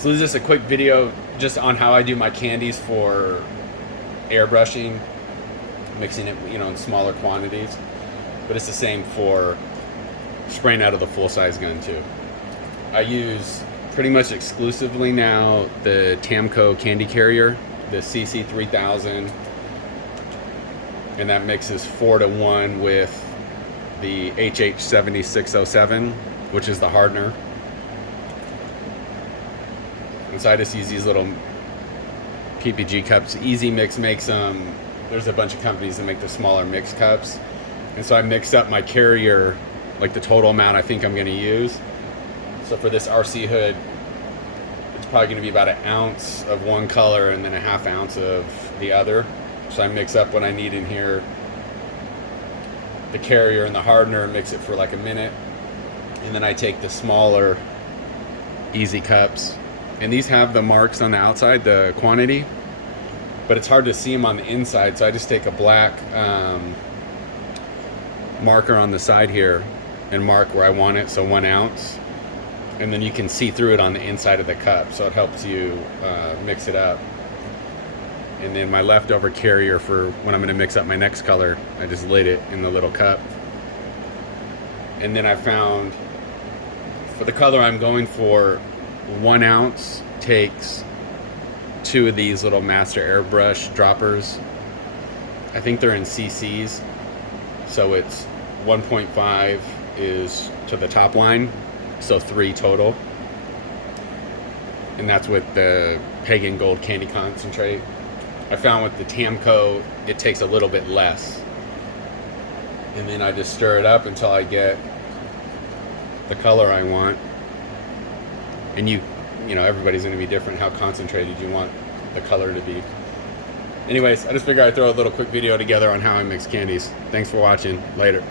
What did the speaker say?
So this is just a quick video just on how I do my candies for airbrushing, mixing it, in smaller quantities. But it's the same for spraying out of the full-size gun too. I use pretty much exclusively now the Tamco candy carrier, the CC3000, and that mixes 4-to-1 with the HH7607, which is the hardener. And so I just use these little PPG cups. Easy Mix makes them. There's a bunch of companies that make the smaller mix cups. And so I mixed up my carrier, like the total amount I think I'm going to use. So for this RC hood, it's probably going to be about an ounce of one color and then a half ounce of the other. So I mix up what I need in here, the carrier and the hardener, mix it for like a minute. And then I take the smaller Easy Cups. And these have the marks on the outside, the quantity, but it's hard to see them on the inside. So I just take a black marker on the side here and mark where I want it, so 1 ounce. And then you can see through it on the inside of the cup, so it helps you mix it up. And then my leftover carrier for when I'm going to mix up my next color, I just lit it in the little cup. And then I found, for the color I'm going for, 1 ounce takes 2 of these little Master Airbrush droppers. I think they're in cc's, so it's 1.5 is to the top line, so 3 total. And that's with the Pagan Gold Candy Concentrate. I found with the Tamco, it takes a little bit less. And then I just stir it up until I get the color I want. And everybody's going to be different how concentrated you want the color to be. Anyways, I just figured I'd throw a little quick video together on how I mix candies. Thanks for watching. Later.